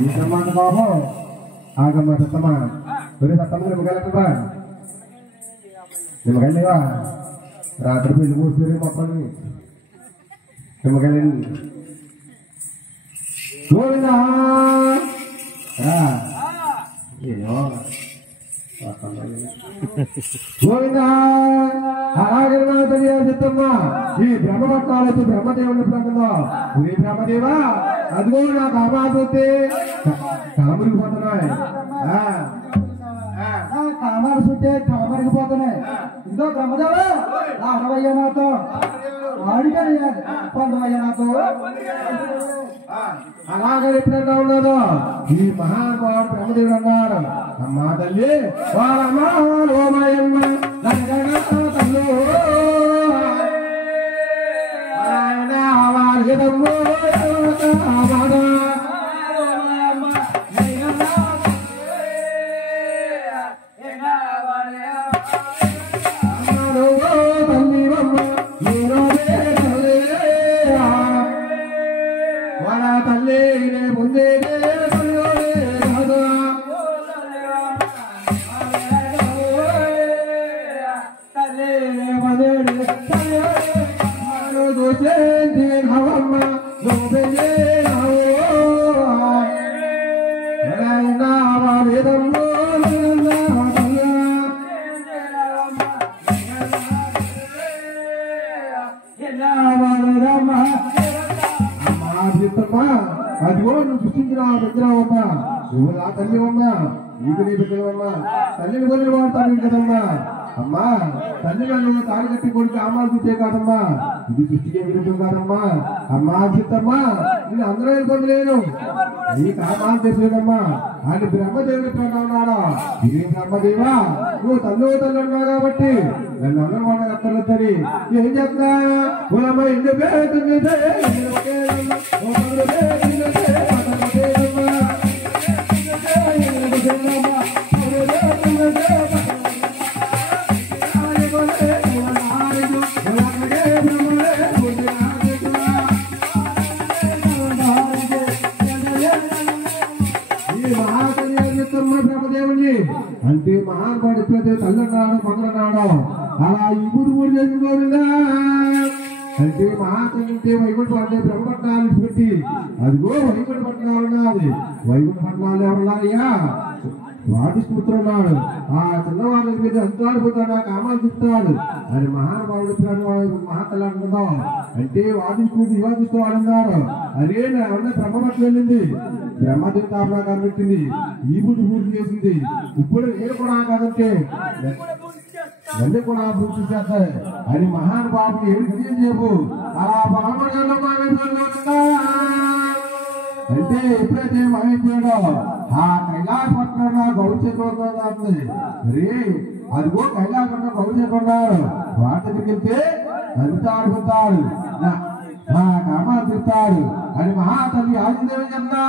Di teman apa? Agama teman. Boleh teman ni makan apa? Ni makan ni lah. Rata pilih musuh apa ni? Ni makan ni. Govinda. Iya. Govinda. Agama tadi ada teman. Di Brahma Bakal itu Brahma Dewa ni berangkat. Ini Brahma Dewa. Aduh nak apa tu? Kamu di mana ni? Kamar sudah kamar ke mana ni? Itu kamar apa? Lah apa yang nak tu? Hari kan ya? Apa yang nak tu? Alaga di perantau tu. Di Mahabharata Brahma Dewa ngar. Amadali. Waramah lomayamma. Langgar talu. Ayana awal ketemu. Amada. అమ్మా తల్లి నన్ను తాళి కట్టి కొడుకు అమ్మాలు చూసే కాదమ్మా ఇది సృష్టికే విరుద్ధం కాదమ్మా అమ్మా చిత్తమ్మా నేను అందరూ వెళ్ళిపోలేను నీకు అమ్మాలు తెలియదమ్మా అని బ్రహ్మదేవుడు ఎప్పుడన్నా ఉన్నాడా ఇది బ్రహ్మదేవా నువ్వు తల్లి తల్లి అన్నావు కాబట్టి నన్ను అందరూ మన అక్కర్లొద్దని ఏం చెప్తా కులమ్మ ఇంటి అంటే మహానుభావుడు ఎప్పుడైతే తల్లన్నాడో మొదలన్నాడో అలా ఇప్పుడు కూడా చేసుకోవాలిగా అంటే మహాతల్లి వైకుంఠ అంటే బ్రహ్మపట్నాలు పెట్టి అదిగో వైకుంఠ పట్నాలు ఉన్నది వైకుంఠ పట్నాలు ఎవరున్నారయ్యా వాదిష్పుత్రుడు ఉన్నాడు ఆ చిన్నవాళ్ళ మీద ఎంతో అడిపోతాడు ఆ కామాలు చెప్తాడు అని మహానుభావుడు మహాతల్లి అనుకుందాం అంటే వాదిష్పుడు వివాదిస్తూ అన్నారు అరే ఎవరన్నా బ్రహ్మపట్నం వెళ్ళింది బ్రహ్మదేవి తాపనాకారం పెట్టింది ఈ పూజ పూర్తి చేసింది ఇప్పుడు నేను కూడా కాదంటే మళ్ళీ కూడా పూర్తి చేస్తాయి అని మహానుభావుడు ఏం చెప్పు అలా అంటే ఎప్పుడైతే మహేశ్వరుడు ఆ కైలాస పట్టణ గౌరవ మరి అదిగో కైలాస పట్టణ గౌరవ వాటి దగ్గరికి వెళ్తే అంతా ఆడుకుంటాడు నా కామాలు చెప్తాడు అని మహాతల్లి ఆంజనేయుడు చెప్తా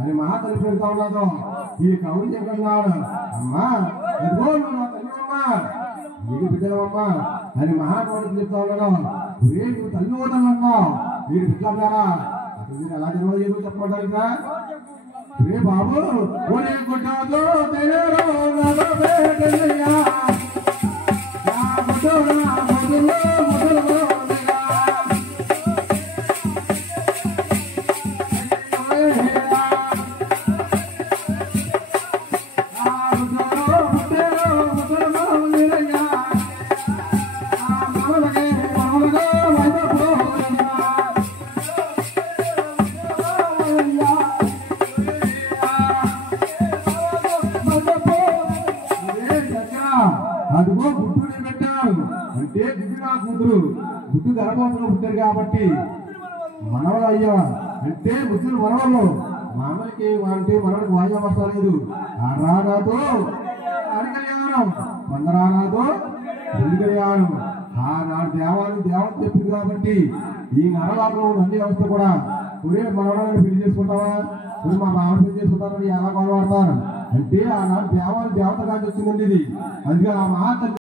అని మహాతల్లి పెడతా ఉన్నాడు ఈ కౌరు చెప్పన్నాడు అమ్మా ఎదుగో నా తల్లివమ్మా నీకు బిడ్డవమ్మా అని మహాత్ముడు చెప్తా ఉన్నాడు రేపు తల్లి వదలన్నావు మీరు బిడ్డన్నారా అసలు మీరు ఎలా జన్మ చెప్పమంటారు రే బాబు ఓనే కొట్టాదో గుడ్డు నా కూతురు గుడ్డు గర్భవతిలో పుట్టారు కాబట్టి మనవలు అయ్యా అంటే ముసలి మనవలు మామూలుకి అంటే మనవడికి వాయిదా వస్తలేదు. రానాతో అడి కళ్యాణం మందరానాతో పెళ్లి కళ్యాణం ఆనాడు దేవత చెప్పింది కాబట్టి ఈ నరలోకంలో అన్ని వ్యవస్థ కూడా ఒరే మనవరాన్ని పెళ్లి చేసుకుంటావా, మా మామ పెళ్లి చేసుకుంటారని ఎలా కొనబడతారు అంటే ఆనాడు దేవత కాదు వచ్చిందండి ఇది. అందుకే ఆ మహా